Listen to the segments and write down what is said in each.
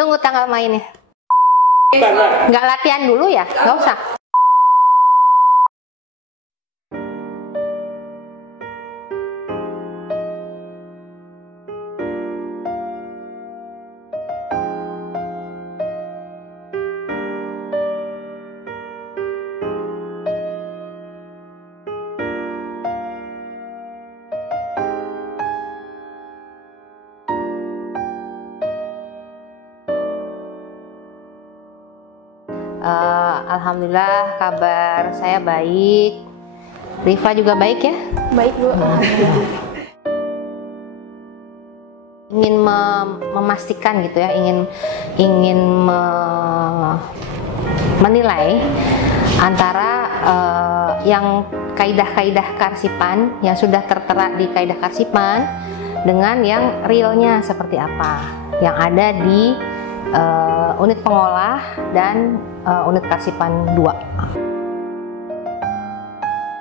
Tunggu tanggal mainnya. Nggak latihan dulu ya? Nggak usah. Alhamdulillah kabar saya baik. Rifa juga baik ya? Baik Bu. Ingin memastikan gitu ya, ingin menilai antara yang kaidah-kaidah kearsipan yang sudah tertera di kaidah kearsipan dengan yang realnya seperti apa yang ada di unit pengolah dan unit kearsipan 2.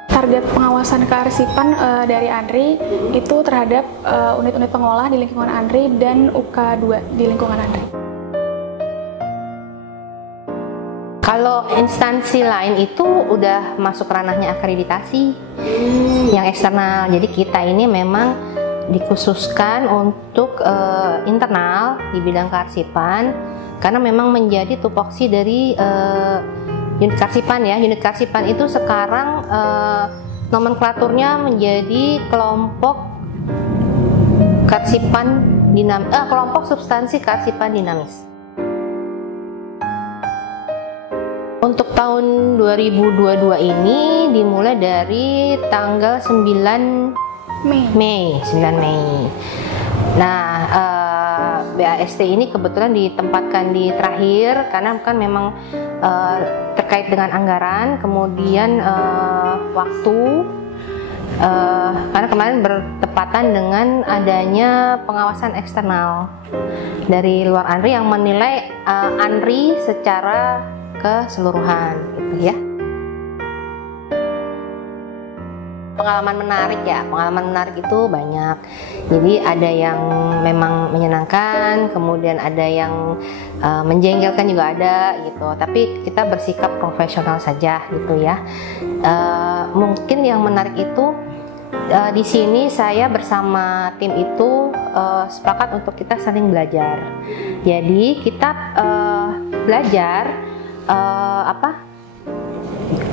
Target pengawasan kearsipan dari ANRI itu terhadap unit-unit pengolah di lingkungan ANRI dan UK2 di lingkungan ANRI. Kalau instansi lain itu udah masuk ranahnya akreditasi yang eksternal. Jadi kita ini memang dikhususkan untuk internal di bidang kearsipan karena memang menjadi tupoksi dari unit kearsipan ya. Unit kearsipan itu sekarang nomenklaturnya menjadi kelompok kearsipan kelompok substansi kearsipan dinamis. Untuk tahun 2022 ini dimulai dari tanggal 9 Mei. Nah, BAST ini kebetulan ditempatkan di terakhir karena kan memang terkait dengan anggaran, kemudian waktu, karena kemarin bertepatan dengan adanya pengawasan eksternal dari luar ANRI yang menilai ANRI secara keseluruhan, gitu ya. Pengalaman menarik ya, pengalaman menarik itu banyak. Jadi ada yang memang menyenangkan, kemudian ada yang menjengkelkan juga ada gitu. Tapi kita bersikap profesional saja gitu ya. Mungkin yang menarik itu di sini saya bersama tim itu sepakat untuk kita saling belajar. Jadi kita belajar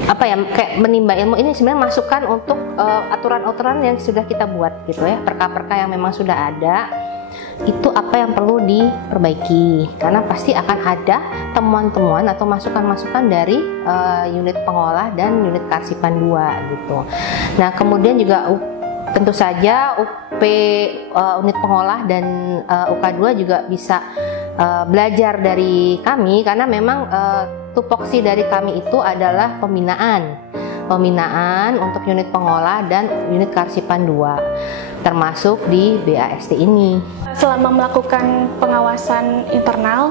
apa ya, kayak menimba ilmu ini sebenarnya masukan untuk aturan-aturan yang sudah kita buat gitu ya, perka-perka yang memang sudah ada itu apa yang perlu diperbaiki karena pasti akan ada temuan-temuan atau masukan-masukan dari unit pengolah dan unit kearsipan 2 gitu. Nah kemudian juga tentu saja UP unit pengolah dan UK2 juga bisa belajar dari kami karena memang tupoksi dari kami itu adalah pembinaan untuk unit pengolah dan unit kearsipan 2 termasuk di BAST ini. Selama melakukan pengawasan internal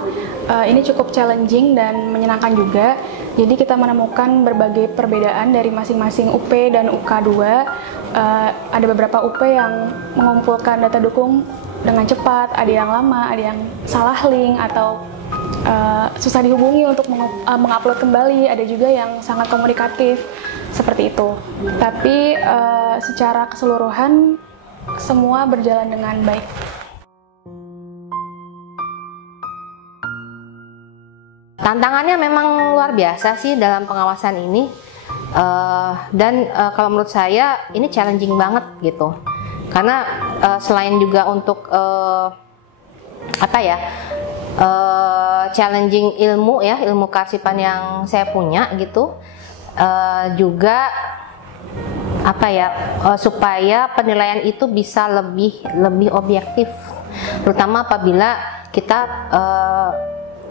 ini cukup challenging dan menyenangkan juga. Jadi kita menemukan berbagai perbedaan dari masing-masing UP dan UK2. Ada beberapa UP yang mengumpulkan data dukung dengan cepat, ada yang lama, ada yang salah link atau susah dihubungi untuk mengupload kembali, ada juga yang sangat komunikatif seperti itu. Tapi secara keseluruhan semua berjalan dengan baik. Tantangannya memang luar biasa sih dalam pengawasan ini, dan kalau menurut saya ini challenging banget gitu. Karena selain juga untuk challenging ilmu ya, ilmu kearsipan yang saya punya gitu, juga supaya penilaian itu bisa lebih objektif, terutama apabila kita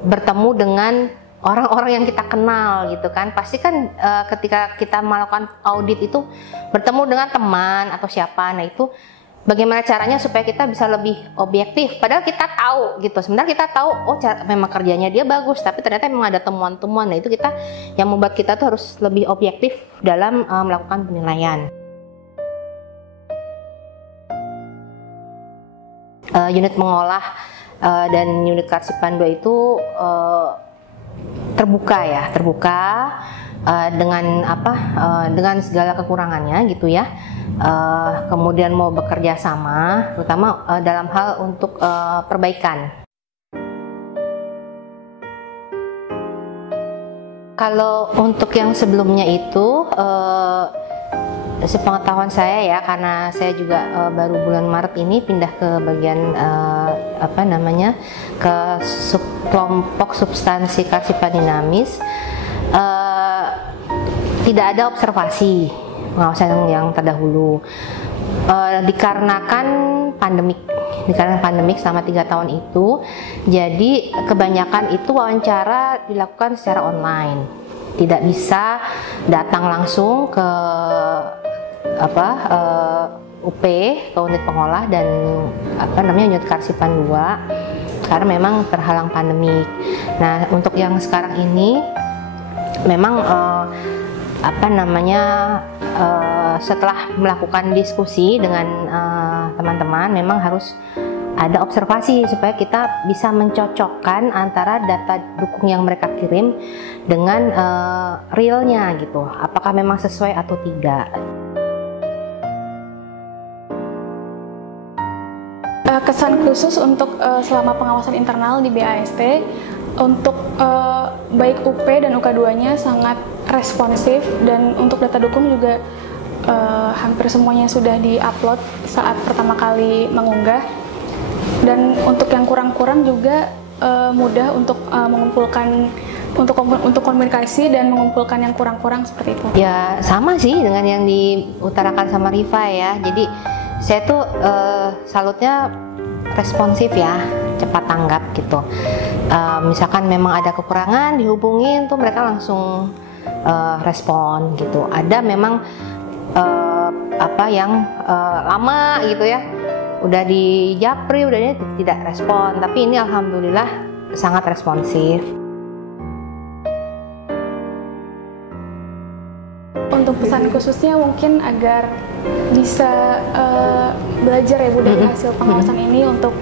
bertemu dengan orang-orang yang kita kenal gitu kan. Pasti kan ketika kita melakukan audit itu bertemu dengan teman atau siapa, nah itu bagaimana caranya supaya kita bisa lebih objektif, padahal kita tahu gitu, sebenarnya kita tahu memang kerjanya dia bagus, tapi ternyata memang ada temuan-temuan. Nah itu yang membuat kita tuh harus lebih objektif dalam melakukan penilaian. Unit mengolah dan unit Karsipan 2 itu terbuka dengan dengan segala kekurangannya gitu ya. Kemudian mau bekerja sama, terutama dalam hal untuk perbaikan. Kalau untuk yang sebelumnya itu, sepengetahuan saya ya, karena saya juga baru bulan Maret ini pindah ke bagian ke kelompok substansi Karsipan dinamis, tidak ada observasi pengawasan yang terdahulu, dikarenakan pandemik selama 3 tahun itu. Jadi kebanyakan itu wawancara dilakukan secara online, tidak bisa datang langsung ke UP, ke unit pengolah dan unit Karsipan 2 karena memang terhalang pandemik. Nah, untuk yang sekarang ini memang setelah melakukan diskusi dengan teman-teman, memang harus ada observasi supaya kita bisa mencocokkan antara data dukung yang mereka kirim dengan realnya gitu, apakah memang sesuai atau tidak. Kesan khusus untuk selama pengawasan internal di BAST, untuk baik UP dan UK2-nya sangat responsif, dan untuk data dukung juga hampir semuanya sudah di-upload saat pertama kali mengunggah. Dan untuk yang kurang-kurang juga mudah untuk mengumpulkan, untuk komunikasi dan mengumpulkan yang kurang-kurang seperti itu. Ya sama sih dengan yang diutarakan sama Rifa ya. Jadi saya tuh salutnya responsif ya, cepat tanggap gitu. Misalkan memang ada kekurangan, dihubungin tuh mereka langsung respon gitu. Ada memang yang lama gitu ya, udah di japri, udah ini tidak respon, tapi ini alhamdulillah sangat responsif. Untuk pesan khususnya mungkin agar bisa belajar ya Bu dari hasil pengawasan ini, untuk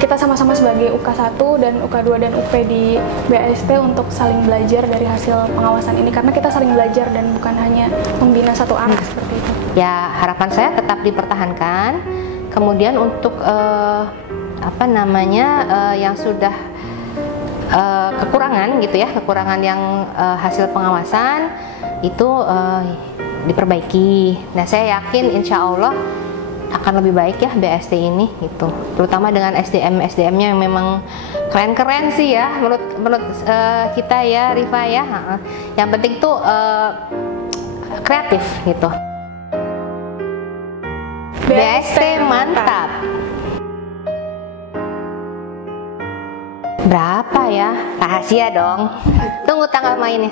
kita sama-sama sebagai UK1 dan UK2 dan UP di BAST untuk saling belajar dari hasil pengawasan ini, karena kita saling belajar dan bukan hanya membina satu arah seperti itu. Ya, harapan saya tetap dipertahankan. Kemudian untuk yang sudah kekurangan gitu ya, kekurangan yang hasil pengawasan itu diperbaiki. Nah, saya yakin insya Allah akan lebih baik ya BAST ini gitu, terutama dengan SDM-nya yang memang keren-keren sih ya menurut kita ya Rifa ya. Yang penting tuh kreatif gitu. BAST mantap. Berapa ya? Rahasia dong. Tunggu tanggal mainnya.